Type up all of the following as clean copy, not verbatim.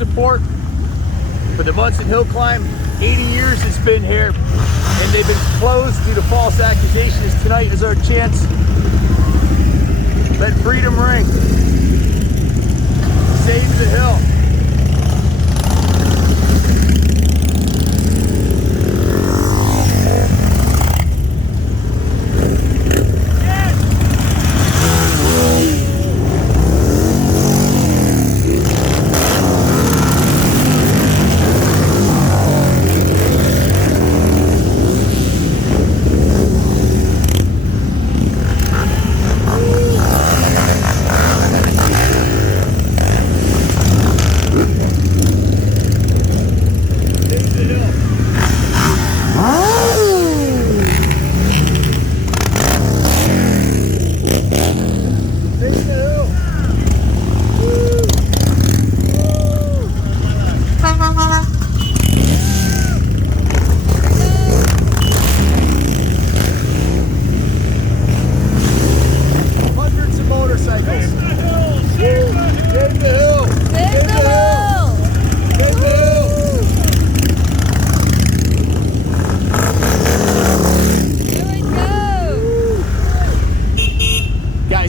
support for the Monson Hillclimb. 80 years it's been here, and they've been closed due to false accusations. Tonight is our chance. Let freedom ring. Save the hill.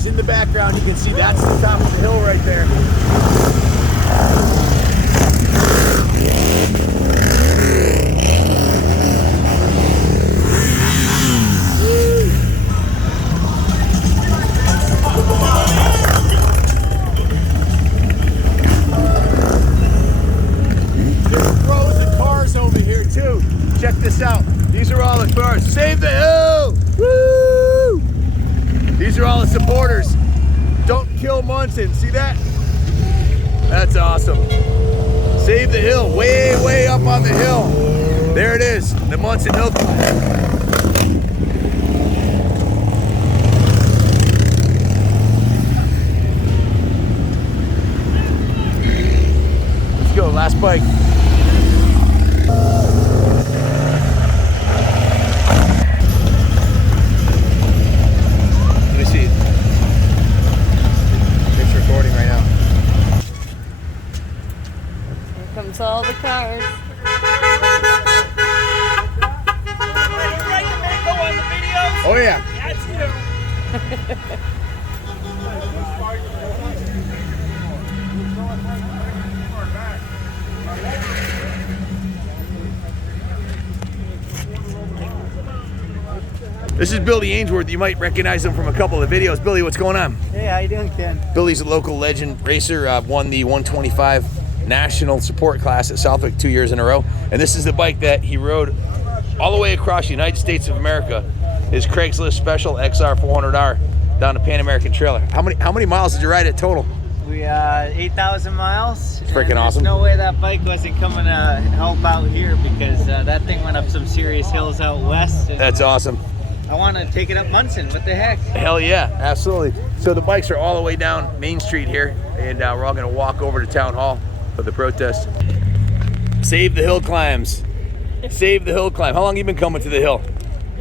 In the background, you can see that's the top of the hill right there. There's rows of cars over here too. Check this out. These are all the cars. Save the hill! Woo! These are all the supporters. Don't kill Monson. See that? That's awesome. Save the hill. Way, way up on the hill. There it is. The Monson Hill. Let's go. Last bike. All the cars. Oh yeah. That's you. This is Billy Ainsworth. You might recognize him from a couple of videos. Billy, what's going on? Hey, how you doing, Ken? Billy's a local legend racer. Won the 125 national support class at Southwick 2 years in a row. And this is the bike that he rode all the way across the United States of America. His Craigslist Special XR 400R down the Pan American Trailer. How many miles did you ride it total? We 8,000 miles. It's freaking awesome. There's no way that bike wasn't coming to help out here, because that thing went up some serious hills out west. That's awesome. I want to take it up Monson. What the heck? Hell yeah, absolutely. So the bikes are all the way down Main Street here, and we're all going to walk over to Town Hall for the protest. Save the hill climbs. Save the hill climb. How long have you been coming to the hill?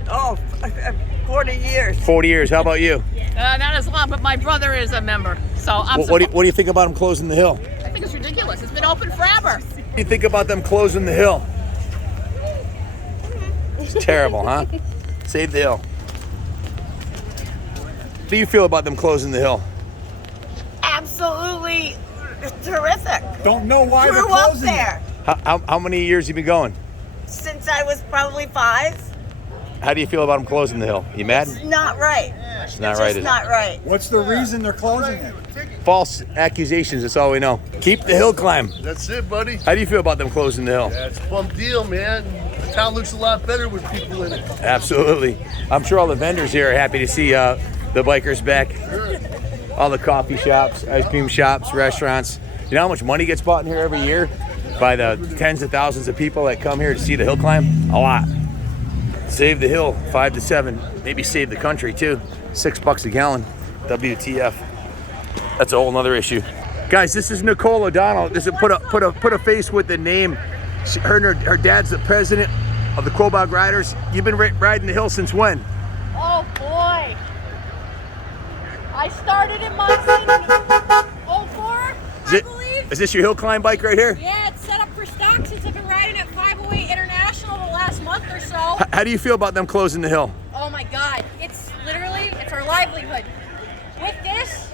Oh, 40 years. 40 years. How about you? Not as long, but my brother is a member. So I'm What do you think about them closing the hill? I think it's ridiculous. It's been open forever. What do you think about them closing the hill? It's terrible, huh? Save the hill. How do you feel about them closing the hill? Absolutely terrific. Don't know why they're Grew up closing there How many years you been going? since I was probably 5. How do you feel about them closing the hill? You mad? It's not right. It's not right, is It's it? not right. What's the reason they're closing it? False accusations, that's all we know. Keep the hill climb. That's it, buddy. How do you feel about them closing the hill? Yeah, it's a plum deal, man. The town looks a lot better with people in it. Absolutely. I'm sure all the vendors here are happy to see the bikers back. All the coffee shops, ice cream shops, restaurants. You know how much money gets bought in here every year by the tens of thousands of people that come here to see the hill climb? A lot. Save the hill, 5 to 7. Maybe save the country too. $6 a gallon. WTF. That's a whole nother issue. Guys, this is Nicole O'Donnell. This is put a face with the name. Her dad's the president of the Quabog Riders. You've been riding the hill since when? Oh boy. I started in Monson in 04, I believe. Is this your Hillclimb bike right here? Yeah, it's set up for stock since I've been riding at 508 International the last month or so. How do you feel about them closing the hill? Oh my God, it's literally, it's our livelihood. With this,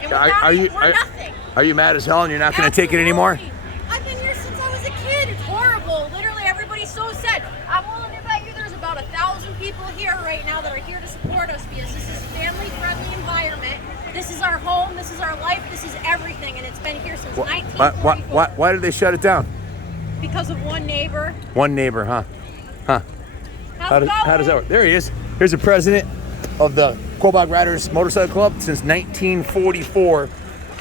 and without it, we're nothing. Are you mad as hell and you're not going to take it anymore? Absolutely. I've been here since I was a kid. It's horrible. Literally, everybody's so sad. I'm willing to bet you there's about 1,000 people here right now that are here to support us because this is a family-friendly environment. This is our home. This is our life. This is everything, and it's been here since 1944. Why did they shut it down? Because of one neighbor. One neighbor, huh? Huh. How does that work? There he is. Here's the president of the Quaboag Riders Motorcycle Club since 1944.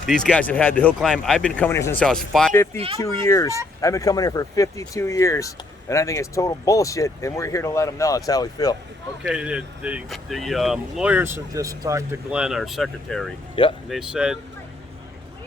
These guys have had the Hillclimb. I've been coming here since I was 52 years. I've been coming here for 52 years, and I think it's total bullshit, and we're here to let them know that's how we feel. Okay, the lawyers have just talked to Glenn, our secretary. Yeah. And they said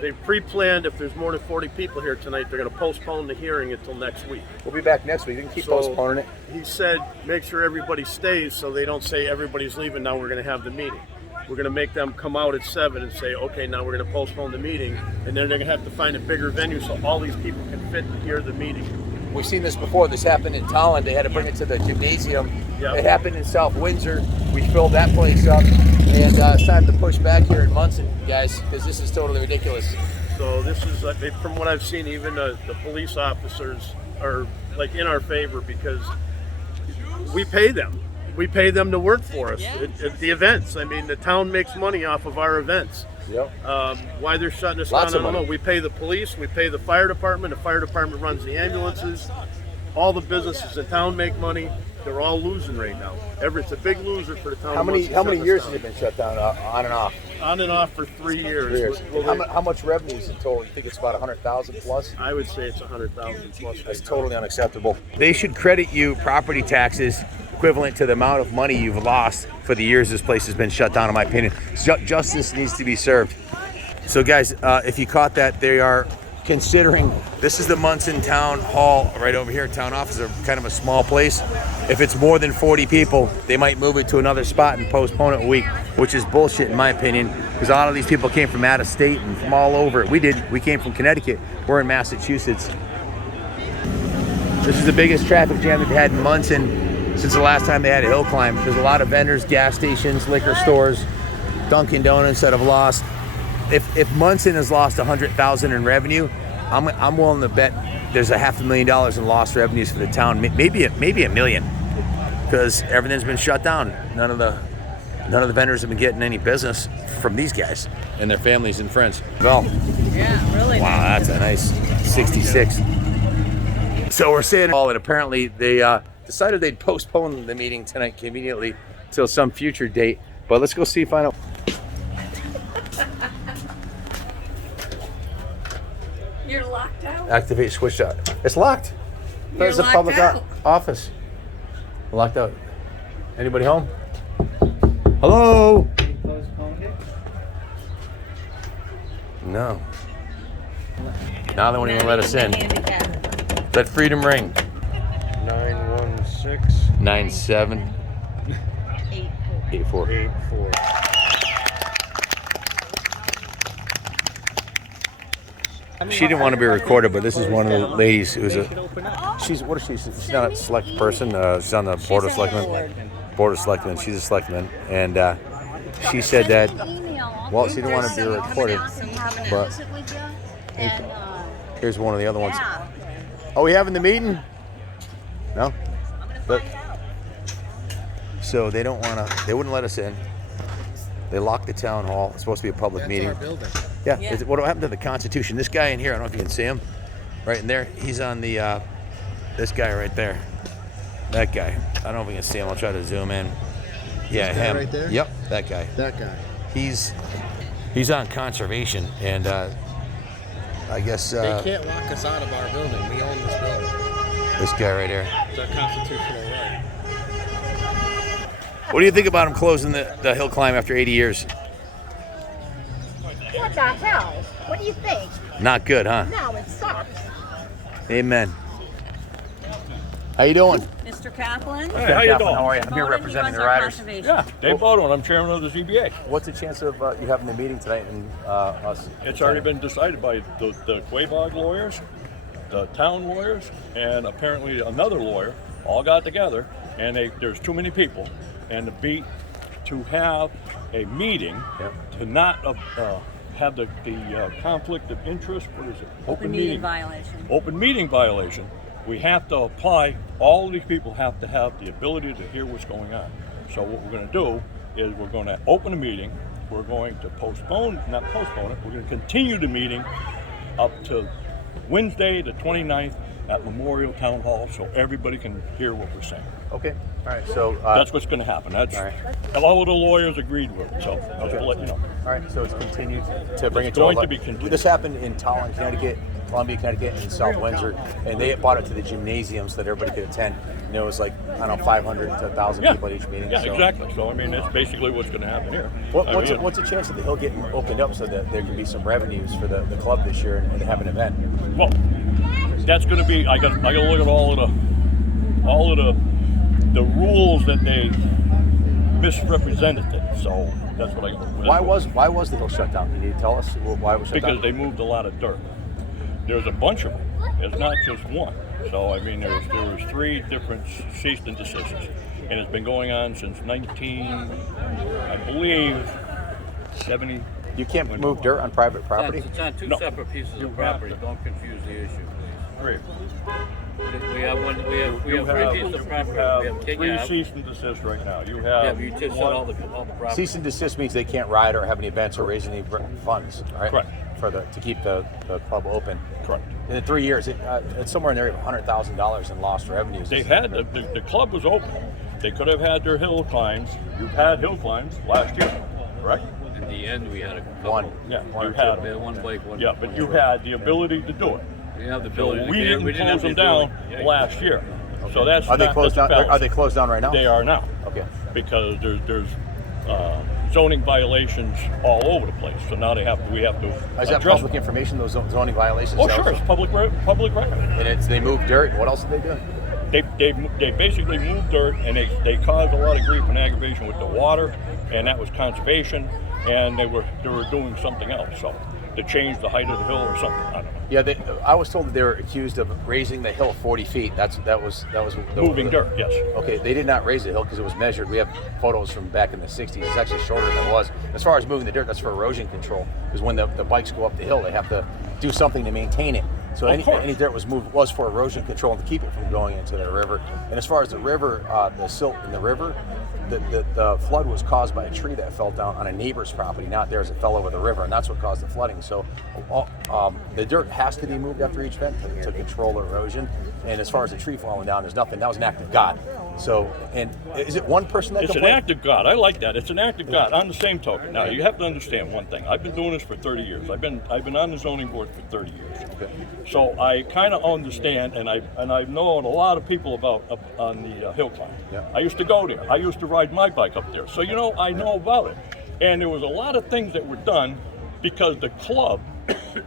they pre-planned if there's more than 40 people here tonight, they're going to postpone the hearing until next week. We'll be back next week. You can keep postponing it. He said make sure everybody stays so they don't say everybody's leaving, now we're going to have the meeting. We're going to make them come out at 7 and say, okay, now we're going to postpone the meeting, and then they're going to have to find a bigger venue so all these people can fit to hear the meeting. We've seen this before. This happened in Tolland. They had to bring it to the gymnasium. Yep. It happened in South Windsor. We filled that place up, and it's time to push back here in Monson, guys, because this is totally ridiculous. So this is, from what I've seen, even the police officers are like in our favor because we pay them. We pay them to work for us at the events. I mean, the town makes money off of our events. Yep. Why they're shutting us Lots down, I of don't know. money. We pay the police, we pay the fire department. The fire department runs the ambulances. All the businesses in town make money. They're all losing right now. It's a big loser for the town. How many years has it been shut down, on and off? On and off for 3 years. How much revenue is it total? You think it's about 100,000 plus? I would say it's 100,000 plus. That's totally unacceptable. They should credit you property taxes equivalent to the amount of money you've lost for the years this place has been shut down, in my opinion. Justice needs to be served. So guys, if you caught that, they are considering, this is the Monson Town Hall right over here. Town office is kind of a small place. If it's more than 40 people, they might move it to another spot and postpone it a week, which is bullshit in my opinion, because a lot of these people came from out of state and from all over. We came from Connecticut. We're in Massachusetts. This is the biggest traffic jam they've had in Monson since the last time they had a Hillclimb. There's a lot of vendors, gas stations, liquor stores, Dunkin' Donuts that have lost. If Monson has lost $100,000 in revenue, I'm willing to bet there's $500,000 in lost revenues for the town, maybe $1 million, because everything's been shut down. None of the vendors have been getting any business from these guys and their families and friends. Well, Yeah, really. wow, that's a nice 66. So we're saying all, and apparently they decided they'd postpone the meeting tonight conveniently till some future date. But let's go see, find out. You're locked out. Activate switch shot. It's locked. You're There's a locked public out. office. Locked out. Anybody home? Hello? No. Now they won't even let us in. Let freedom ring. 916 97 84. 84. She didn't want to be recorded, but this is one of the ladies who's she's not a select person. She's on the board of selectmen. Board of selectmen. She's a selectman, and she said that. Well, she didn't want to be recorded, but here's one of the other ones. Oh, we having the meeting? No. But, so they don't want to. They wouldn't let us in. They locked the town hall. It's supposed to be a public meeting. That's our building. Yeah. What happened to the Constitution? This guy in here, I don't know if you can see him. Right in there. He's on the, this guy right there. That guy. I don't know if we can see him. I'll try to zoom in. Yeah, This guy him. right there? Yep, that guy. That guy. He's on conservation, and I guess They can't lock us out of our building. We own this building. this guy right here. It's our constitutional right. What do you think about him closing the Hillclimb after 80 years? What the hell? What do you think? Not good, huh? No, it sucks. Amen. How you doing? Mr. Kaplan. Hey, how you Kaplan, doing? how are you? I'm here Bowden, he representing runs the our riders. conservation. Yeah, Dave Baldwin. I'm chairman of the ZBA. What's the chance of you having the meeting tonight and us? It's already been decided by the Quabog lawyers, the town lawyers, and apparently another lawyer all got together, and there's too many people, and to have a meeting, to not have the conflict of interest. What is it? Open meeting violation. Open meeting violation. We have to apply. All of these people have to have the ability to hear what's going on. So what we're going to do is we're going to open a meeting. We're going to not postpone it. We're going to continue the meeting up to Wednesday, the 29th, at Memorial Town Hall, so everybody can hear what we're saying. Okay. All right. So That's what's going to happen. That's all right. all of the lawyers agreed with. So just to let you know. All right. So it's continued to bring It's it to going all- to be continued. This happened in Tallinn, Connecticut, Columbia, Connecticut, and South Windsor, and they brought it to the gymnasium so that everybody could attend. And it was like, I don't know, 500 to 1,000 Yeah. people at each meeting. Yeah, so. exactly. So I mean, that's basically what's going to happen here. What's the chance of the hill getting opened up so that there can be some revenues for the club this year and have an event? Well, that's going to be. I got to look at all of the rules that they misrepresented it. So that's what I. Why was the hill shut down? Can you tell us why it was shut down? Because they moved a lot of dirt. There's a bunch of them. It's not just one. So I mean, there was 3 different cease and desists, and it's been going on since 70. You can't move dirt on private property? It's on two separate pieces of property. Don't confuse the issue, please. Great. We have 3 pieces of property. We have King 3 Ave. cease and desist right now. You Yeah, have but you just said all the property. Cease and desist means they can't ride or have any events or raise any funds, right? Correct. To keep the club open. Correct. In the 3 years, it's somewhere in there $100,000 in lost revenues. They had the club was open. They could have had their hill climbs. You've had hill climbs last year, correct? In the end, we had a couple. One. Yeah, One you or had. We had one bike, one. Yeah, but you one had the ability to do it. We have the So ability. we didn't have close them the down ability. Yeah, last year. So that's Are they not- closed that's down? a Are they closed down right now? They are now. Okay. Because there's zoning violations all over the place. So now we have to Is that address public them. information? Those zoning violations? Oh, sure, it's public record. And they moved dirt. What else did they do? They basically moved dirt, and they caused a lot of grief and aggravation with the water, and that was conservation, and they were doing something else. So to change the height of the hill or something, I don't know. Yeah, I was told that they were accused of raising the hill 40 feet. That was Moving dirt, yes. Okay, they did not raise the hill because it was measured. We have photos from back in the 60s. It's actually shorter than it was. As far as moving the dirt, that's for erosion control. Because when the bikes go up the hill, they have to do something to maintain it. So any dirt was moved was for erosion control and to keep it from going into the river. And as far as the river, the silt in the river, the flood was caused by a tree that fell down on a neighbor's property, not theirs. It fell over the river, and that's what caused the flooding. So the dirt has to be moved after each event to control the erosion. And as far as the tree falling down, there's nothing. That was an act of God. So, and is it one person that It's an complained? act of God. I like that. It's an act of God. On the same token, now you have to understand one thing. I've been doing this for 30 years. I've been on the zoning board for 30 years. Okay. So I kind of understand, and I've known a lot of people about up on the Hillclimb. Yeah. I used to go there. I used to ride my bike up there. So I know about it. And there was a lot of things that were done because the club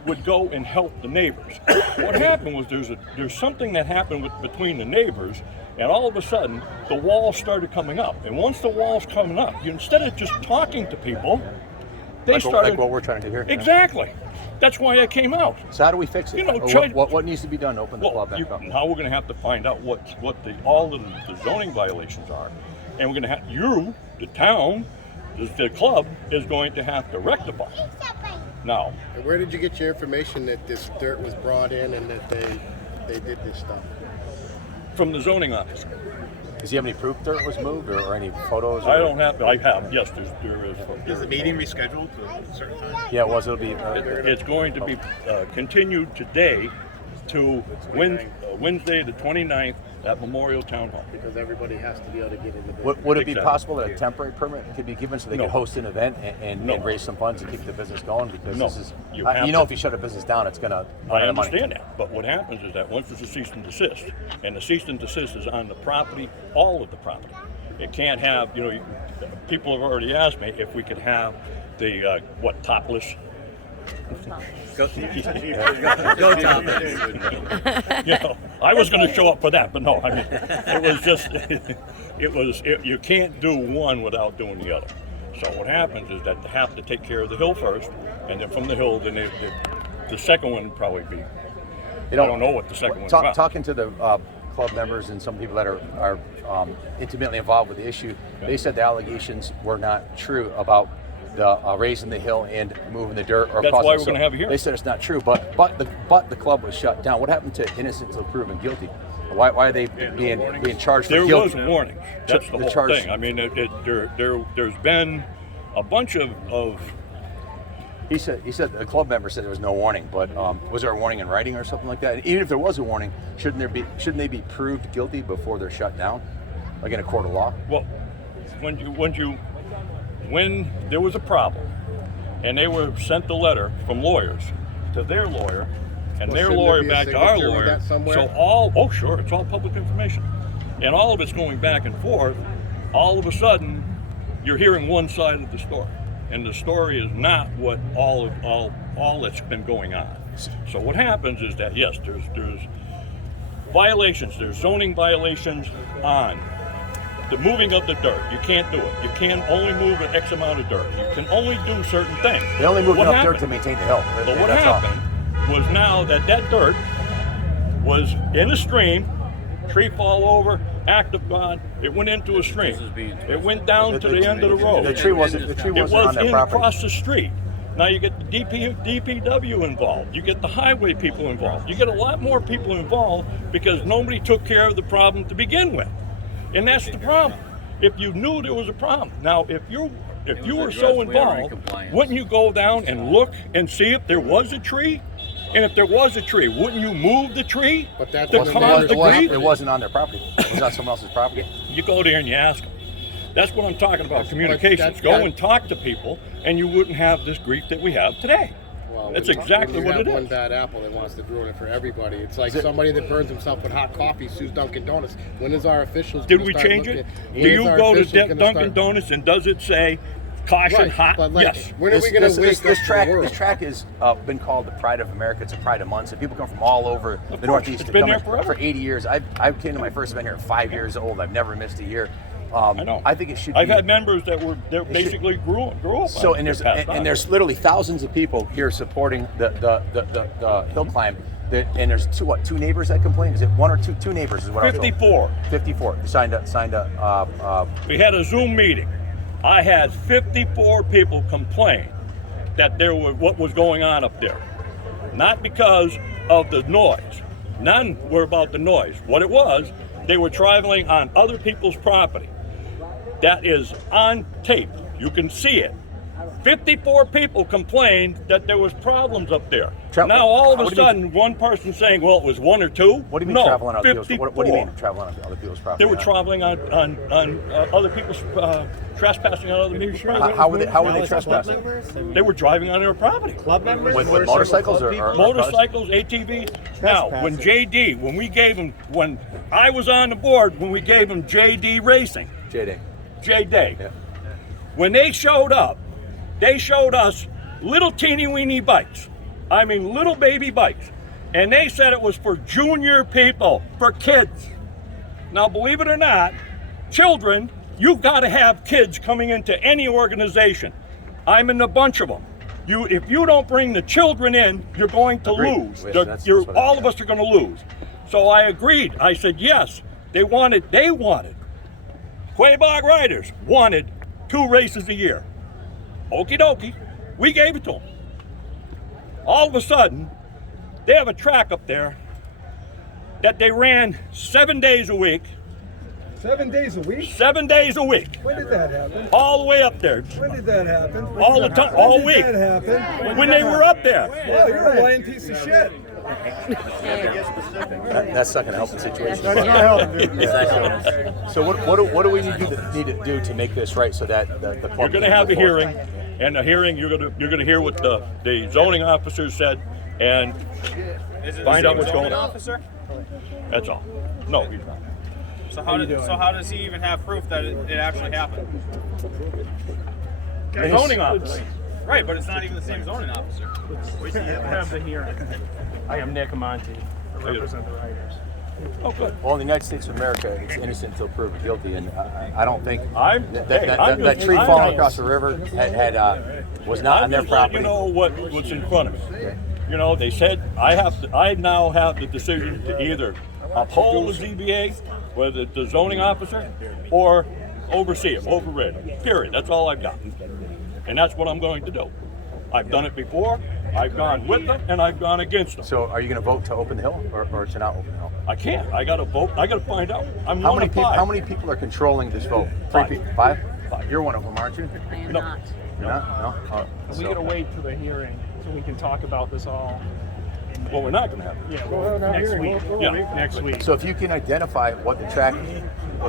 would go and help the neighbors. What happened was there's something that happened between the neighbors, and all of a sudden the walls started coming up. And once the walls coming up, instead of just talking to people, they started like what we're trying to do here. Exactly. That's why I came out. So how do we fix it? What needs to be done to open the club back up? Now we're going to have to find out what all the zoning violations are, and we're going to have the town, the club is going to have to rectify. Now, And where did you get your information that this dirt was brought in and that they did this stuff? from the zoning officer. Does he have any proof dirt was moved or any photos? I don't have. I have. Yes, there is. Is the meeting rescheduled to a certain time? Yeah, it was. It'll be. It's going to be continued today to Wednesday the 29th at Memorial Town Hall. Because everybody has to be able to get in the building. Would it be Exactly. possible that a temporary permit could be given so they No. could host an event and No. raise some funds and keep the business going? Because No. this is, You have if to- you shut a business down, it's going to I understand that, but what happens is that once there's a cease and desist, and the cease and desist is on the property, all of the property. It can't have, people have already asked me if we could have the, topless Go Topics. You know, I was going to show up for that, but no, I mean, it was just, you can't do one without doing the other. So what happens is that they have to take care of the hill first, and then from the hill, then the second one would probably be, I don't know what the second one's about. Talking to the club members and some people that are intimately involved with the issue, they said the allegations were not true about the raising the hill and moving the dirt. Or that's causing why we're going to have a hearing. They said it's not true, but the club was shut down. What happened to innocent until proven guilty? Why are they being charged for guilty? There was warnings. That's the whole thing. I mean, there's been a bunch of. He said the club member said there was no warning, but was there a warning in writing or something like that? Even if there was a warning, shouldn't they be proved guilty before they're shut down, like in a court of law? Well, when there was a problem, and they were sent the letter from lawyers to their lawyer, and their lawyer back to our lawyer. So sure, it's all public information, and all of it's going back and forth. All of a sudden, you're hearing one side of the story, and the story is not what all that's been going on. So what happens is that yes, there's violations. There's zoning violations on the moving of the dirt. You can't do it. You can only move an X amount of dirt. You can only do certain things. They only moved enough dirt to maintain the hill. But what happened was now that dirt was in a stream, tree fall over, act of God, it went into a stream. It went down to the end of the road. The tree wasn't on their property. Across the street. Now you get the DPW involved. You get the highway people involved. You get a lot more people involved because nobody took care of the problem to begin with. And that's the problem. If you knew there was a problem. Now, if you were so involved, wouldn't you go down and look and see if there was a tree? And if there was a tree, wouldn't you move the tree? But it wasn't on their property. It was on someone else's property. You go there and you ask them. That's what I'm talking about, communications. Go and talk to people, and you wouldn't have this grief that we have today. Well, that's exactly what it is. One bad apple that wants to ruin it for everybody. It's like somebody that burns himself with hot coffee sues Dunkin' Donuts. When is our officials? Did we change it? Do you go to Dunkin' Donuts and does it say caution hot? Yes. When are we going to this track has been called the Pride of America. It's a Pride of Monson. People come from all over the Northeast. It's been there forever. For 80 years. I came to my first event here at 5 years old. I've never missed a year. I know. I think it should. I've had members that basically grew up. So there's literally thousands of people here supporting the Hillclimb. And there's two neighbors that complained? Is it one or two neighbors? Is what 54. 54 signed up. We had a Zoom meeting. I had 54 people complain that what was going on up there. Not because of the noise. None were about the noise. What it was, they were traveling on other people's property. That is on tape. You can see it. 54 people complained that there was problems up there. Now all of a sudden, one person saying, "Well, it was one or two." What do you mean traveling on other people's? What do you mean traveling on other people's property? They were traveling on other people's trespassing on other people's property. How were they trespassing? They were driving on their property. Club members with motorcycles or motorcycles, ATVs. Now, when I was on the board, when we gave them JD Racing. J-Day. Yeah. When they showed up, they showed us little teeny weeny bikes. I mean, little baby bikes. And they said it was for junior people, for kids. Now, believe it or not, children, you've got to have kids coming into any organization. I'm in a bunch of them. If you don't bring the children in, you're going to lose. All of us are going to lose. So I agreed. I said, yes, they wanted. Quabog Riders wanted 2 races a year. Okie dokie, we gave it to them. All of a sudden, they have a track up there that they ran 7 days a week. 7 days a week? 7 days a week. When did that happen? All the way up there. When did that happen? All the time, all week. When did that happen? When they were up there. Well, you're a lying piece of shit. That's not going to help the situation. That's not helping. So what do we need to do to make this right so that the club? You're going to have a hearing, and the hearing you're going to hear what the zoning officer said, and find out what's going on. Officer? That's all. No, he's not. So how does he even have proof that it actually happened? The zoning officer. Right, but it's not even the same zoning officer. We have the hearing. I am Nick Monty. I represent the writers. Oh, good. Well, in the United States of America, it's innocent until proven guilty, and I don't think that tree falling across the river was not on their property. You know what's in front of me. You know, they said I now have the decision to either uphold the ZBA, whether it's the zoning officer, or oversee it, override it. Period. That's all I've got, and that's what I'm going to do. I've done it before. I've gone with them and I've gone against them. So, are you going to vote to open the hill or to not open the hill? I can't. I got to vote. I got to find out. I'm How one many of people? five. How many people are controlling this vote? Five. 3 people. 5? Five. You're one of them, aren't you? I am No. not. You're not? No. We gotta wait for the hearing so we can talk about this all. Well, we're not going to have it. Yeah, well, next week. Yeah. Next week. So, if you can identify what the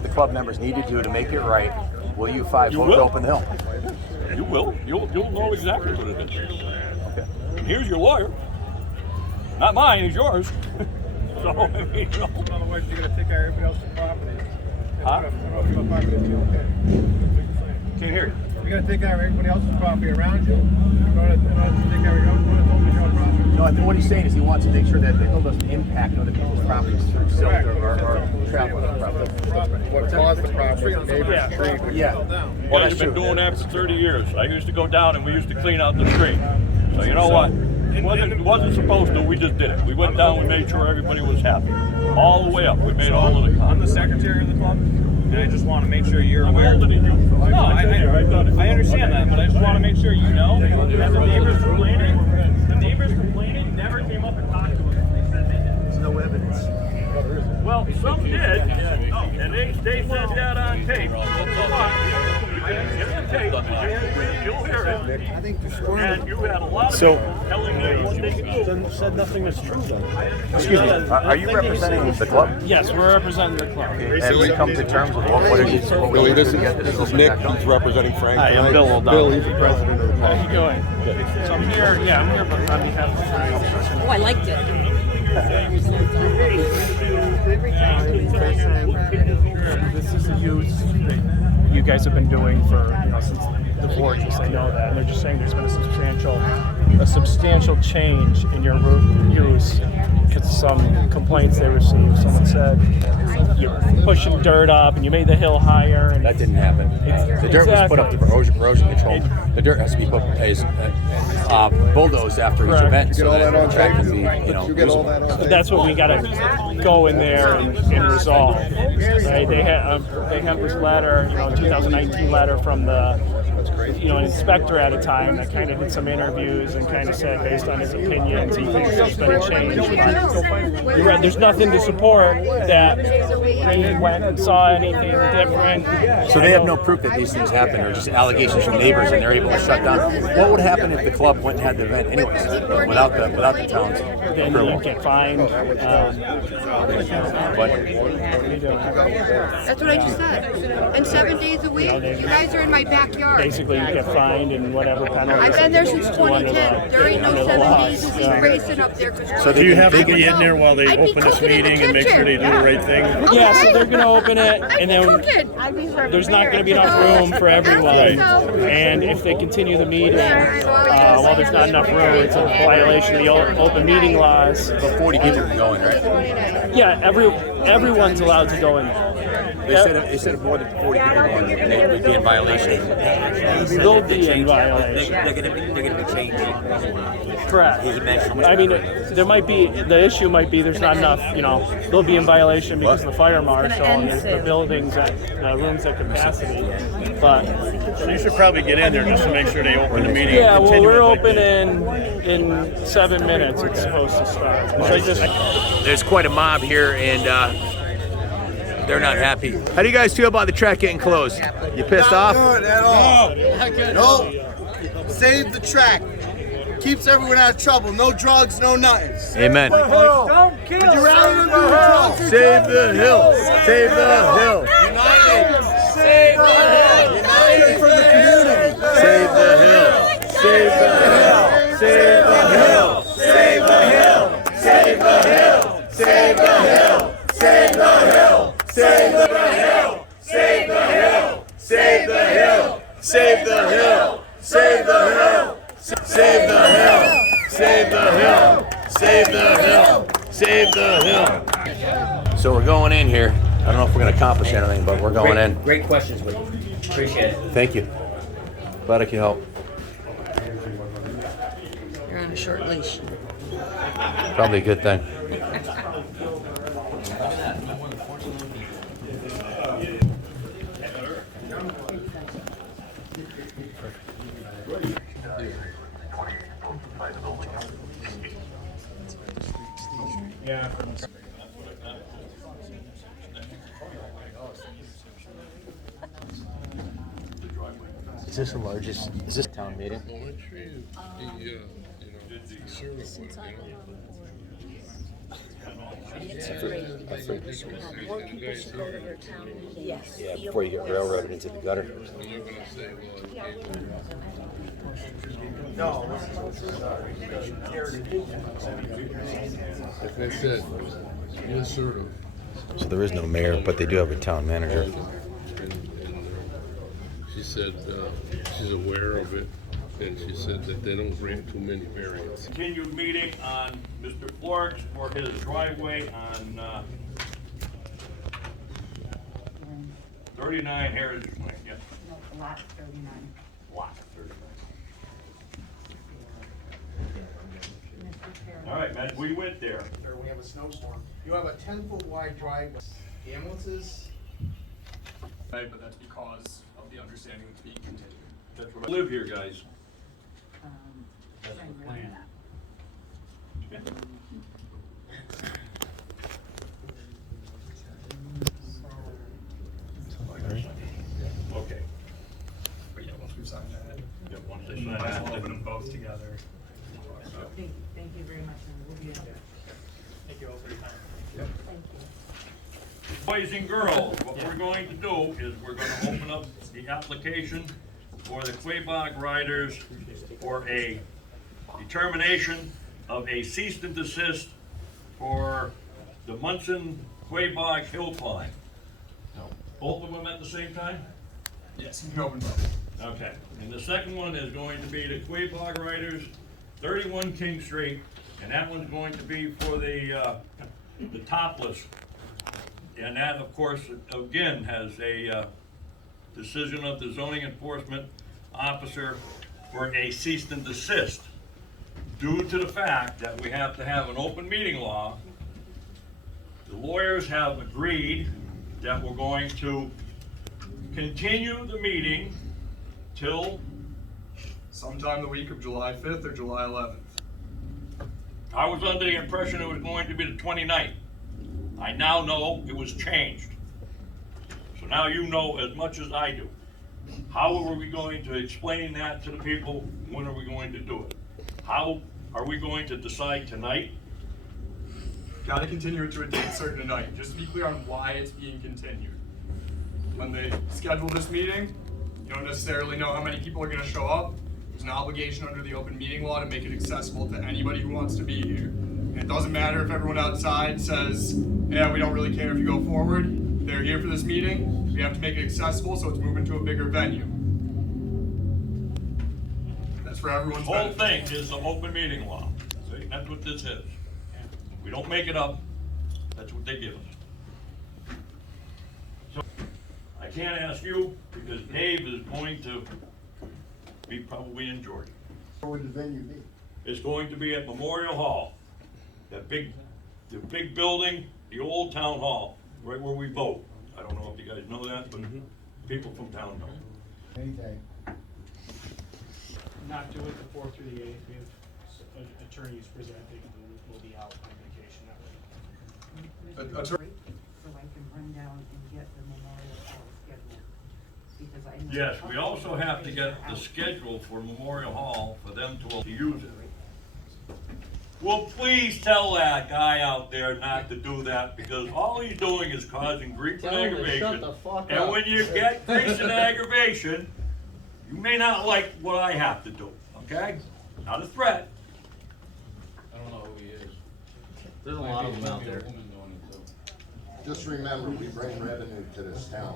club members need to do to make it right, will you 5 vote to open the hill? You will. You'll know exactly what it is. Okay. And here's your lawyer. Not mine. It's yours. So I mean, you know. Otherwise, you're gonna take care of everybody else's property. Huh? Can't hear you. You're gonna take care of everybody else's property around you. In order to take care of your own property. No, I think what he's saying is he wants to make sure that the hill doesn't impact other people's properties through silt or travel on the property. What caused the problem? Neighbor's tree. Yeah. You guys have been doing that for 30 years. I used to go down and we used to clean out the street. So you know what? It wasn't supposed to. We just did it. We went down. We made sure everybody was happy, all the way up. We made all of the. I'm the secretary of the club, and I just want to make sure you're I'm aware. older than you. So No, I've done it. I understand that, but I just want to make sure you know that the neighbors complaining never came up and talked to us. They said they did. There's no evidence. Well, some did, and they said that on tape. So get the tape. You'll hear it. I think the squirrel And you had a lot of So- people telling me what they could do. Said nothing was true though. Excuse me. Are you representing the club? Yes, we're representing the club. And we come to terms with what it is. What we Billy, need this to get is open Nick. back up? He's representing Frank. Hi, I'm tonight. Bill O'Donnell. Bill, he's the president of the How club. you doing? So I'm here. Yeah, I'm here on behalf of the Friends. Oh, I liked it. This is the use that you guys have been doing for since the Vortex. I know that, and they're just saying there's been a substantial change in your use because some complaints they received. Someone said you're pushing dirt up and you made the hill higher. And That didn't happen. The dirt was put up for erosion control. The dirt has to be bulldozed after each event so that the track can be, usable. That's what we gotta go in there and resolve. Right? They have this letter, 2019 letter from the an inspector at a time that kind of did some interviews and kind of said based on his opinions he thinks there's been a change. But you're right, there's nothing to support that they went and saw anything different. So they have no proof that these things happen, or just allegations from neighbors, and they're able to shut down. What would happen if the club went and had the event anyways, without the town's Then approval? you get fined. That's what I just said. And 7 days a week, you guys are in my backyard. Basically, you get fined and whatever penalty. I've been there since 2010. There ain't no 7 days of me racing up there. So Do you have to I be would in know. there while they I'd be open this cooking in the meeting and make sure they do the kitchen. right thing? Yeah, so they're gonna open it, and then Cooking. there's not going to be enough room for everyone. And if they continue the meeting, well, there's not enough room. It's a violation of the open meeting laws. But 40 people can go in, right? Yeah, everyone's allowed to go in there. They said if more than 40 people go in, they would be in violation. They'll be in violation. They're going to be changing. Correct. He mentioned how much I mean, there might be, the issue might be there's not enough, they'll be in violation because of the fire marshal and there's the buildings at, rooms at capacity. But So you should probably get in there just to make sure they open the meeting. yeah, well, continue we're it like open in 7 minutes. It's supposed to start. There's quite a mob here, and they're not happy. How do you guys feel about the track getting closed? You pissed off? Not good at all. No. Save the track. Keeps everyone out of trouble. No drugs, no nothing. Amen. Don't kill. Would you rather do drugs or Save the hill. Save the hill. United. Save the hill. United for the community. Save the hill. Save the hill. Save the hill. Save the hill. Save the hill. Save the hill. Save the hill. Save the hill. Save the hill. Save the hill. Save the hill. Save the hill. Save the hill. Save the hill. So we're going in here. I don't know if we're going to accomplish anything, but we're going in. Great questions, Woody. Appreciate it. Thank you. Glad I could help. You're on a short leash. Probably a good thing. Yeah. Is this the largest? Is this town meeting? Yes. Yeah, before you get railroaded into the gutter. Like I said, be assertive. So there is no mayor, but they do have a town manager. And she said she's aware of it, and she said that they don't grant too many variants. Continued meeting on Mr. Florks for his driveway on 39 Heritage Lane. Yes. Lot 39. Lot 39. All right, man, we went there. We have a snowstorm. You have a 10-foot wide driveway. Ambulances. Right, but that's because of the understanding that's being continued. That's what I live here, guys. That's the plan. Okay. But yeah, once we've signed that, Yeah, once they we sign might as that, well they open them can- both together. Thank you very much, and we'll be in there. Thank you all for your time. Thank you. Boys and girls, what we're going to do is we're going to open up the application for the Quabog Riders for a determination of a cease and desist for the Monson Quabog Hillclimb. Both of them at the same time? Yes, you can open both. Okay, and the second one is going to be the Quabog Riders, 31 King Street, and that one's going to be for the topless. And that, of course, again, has a decision of the zoning enforcement officer for a cease and desist. Due to the fact that we have to have an open meeting law, the lawyers have agreed that we're going to continue the meeting till Sometime the week of July 5th or July 11th. I was under the impression it was going to be the 29th. I now know it was changed. So now you know as much as I do. How are we going to explain that to the people? When are we going to do it? How are we going to decide tonight? Got to continue it to a date certain tonight. Just to be clear on why it's being continued. When they schedule this meeting, you don't necessarily know how many people are going to show up. There's an obligation under the open meeting law to make it accessible to anybody who wants to be here. And it doesn't matter if everyone outside says, yeah, we don't really care if you go forward. They're here for this meeting. We have to make it accessible so it's moving to a bigger venue. That's for everyone's The whole benefit. thing is the open meeting law. See, that's what this is. We don't make it up. That's what they give us. So, I can't ask you because Dave is going to be probably in Georgia. Where would the venue be? It's going to be at Memorial Hall. The big building, the old town hall, right where we vote. I don't know if you guys know that, but people from town know. Anything. Not do it the 4th through the 8th. We have attorneys presenting who will be out on vacation that week. Attorney. So I can run down and get the Memorial Hall scheduled. Because I know. Yes, we also have to get the schedule for Memorial Hall for them to use it. Well, please tell that guy out there not to do that because all he's doing is causing grief and Tell him to aggravation. shut the fuck And up. when you get grief and aggravation, you may not like what I have to do, okay? Not a threat. I don't know who he is. There's a lot of them out there. Just remember, we bring revenue to this town.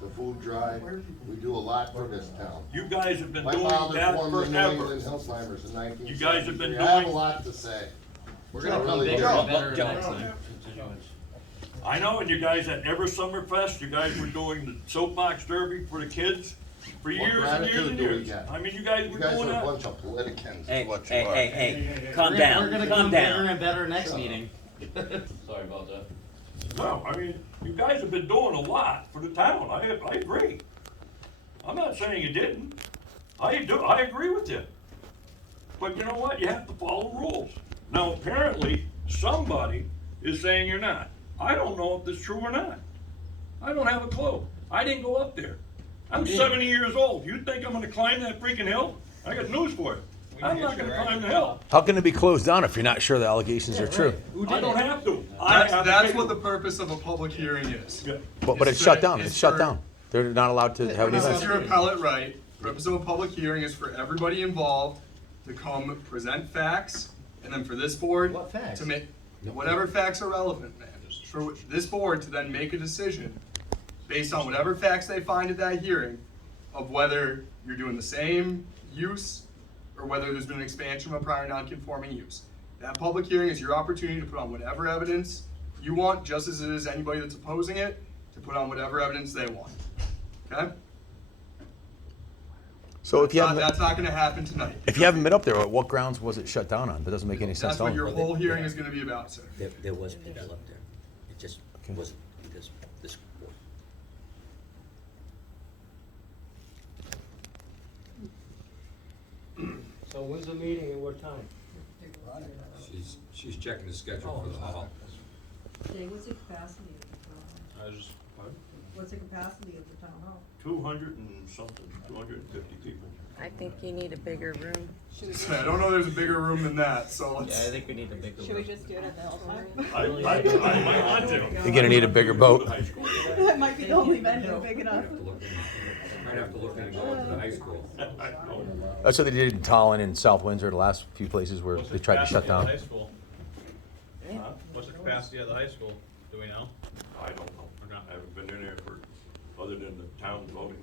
The food drive, we do a lot for this town. You guys have been My doing father that formed the New forever. England Hillclimbers in 1963. You guys have been I have a doing- lot to say. We're gonna come bigger and better next time. I know, and you guys at every Summerfest, you guys were doing the soapbox derby for the kids for years and years and years. I mean, you guys were You guys doing are a that. bunch of politicans, Hey, is what you hey, are. hey, Calm we're down, We're gonna calm come down. bigger and better next meeting. Sorry about that. No, I mean, you guys have been doing a lot for the town. I agree. I'm not saying you didn't. I agree with you. But you know what? You have to follow rules. Now, apparently, somebody is saying you're not. I don't know if this is true or not. I don't have a clue. I didn't go up there. I'm 70 years old. You think I'm gonna climb that freaking hill? I got news for you. I'm not gonna climb the hill. How can it be closed down if you're not sure the allegations are true? I don't have to. That's what the purpose of a public hearing is. But it's shut down. It's shut down. They're not allowed to have any This is events. your appellate right. Purpose of a public hearing is for everybody involved to come present facts, and then for this board to make whatever facts are relevant, man. For this board to then make a decision based on whatever facts they find at that hearing of whether you're doing the same use or whether there's been an expansion of a prior non-conforming use. That public hearing is your opportunity to put on whatever evidence you want, just as it is anybody that's opposing it to put on whatever evidence they want. Okay? So if you haven't, That's not gonna happen tonight. if you haven't been up there, what grounds was it shut down on? That doesn't make any sense. That's what at your all. whole hearing is gonna be about, sir. There was people up there. It just wasn't because this board. So when's the meeting and what time? She's checking the schedule for the hall. Jay, what's the capacity of the town hall? I just, What's the capacity of the town hall? 200 and something, 250 people. I think you need a bigger room. I don't know there's a bigger room than that, so let's. Yeah, I think we need a bigger room. Should we just do it at the Hillclimb? I might want to. You're gonna need a bigger boat. That might be the only venue big enough. Might have to look into going to the high school. That's what they did in Tallinn and South Windsor, the last few places where they tried to shut down. High school. What's the capacity of the high school? Do we know? I don't know. I haven't been in there for, other than the town voting.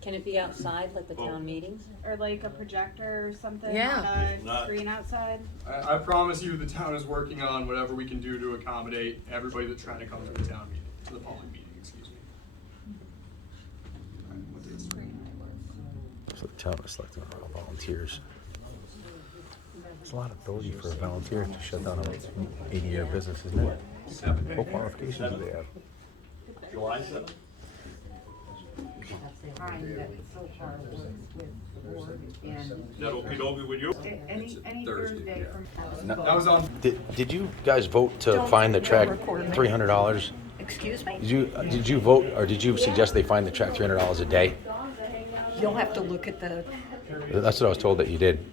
Can it be outside, like the town meetings? Or like a projector or something Yeah. on a screen outside? I promise you, the town is working on whatever we can do to accommodate everybody that's trying to come to the town meeting, to the public meeting, excuse me. So the town is selecting all volunteers. There's a lot of ability for a volunteer to shut down an 80-year business, isn't it? What qualifications do they have? July 7th? Time that so far works with the board and. Is that okey-dokey with you? Any Thursday from. That was on. Did you guys vote to fine the track $300? Excuse me? Did you vote, or did you suggest they fine the track $300 a day? You'll have to look at the, That's what I was told that you did.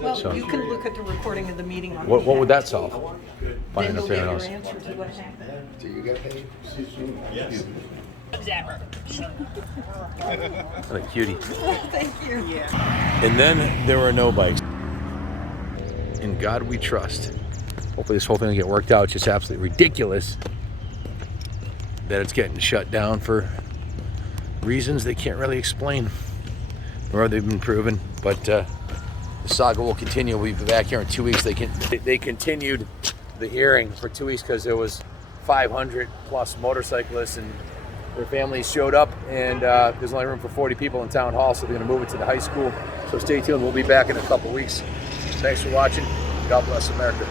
well, So- you can look at the recording of the meeting on. What would that solve? Then Finding the you'll get your $300. answer to what happened. Do you get paid? Yes. What a cutie. Thank you. And then there were no bikes. In God we trust. Hopefully this whole thing will get worked out. It's just absolutely ridiculous that it's getting shut down for reasons they can't really explain, nor they've been proven. But the saga will continue. We'll be back here in 2 weeks. They continued the hearing for 2 weeks because there was 500 plus motorcyclists and their families showed up, and there's only room for 40 people in town hall, so they're going to move it to the high school. So stay tuned. We'll be back in a couple weeks. Thanks for watching. God bless America.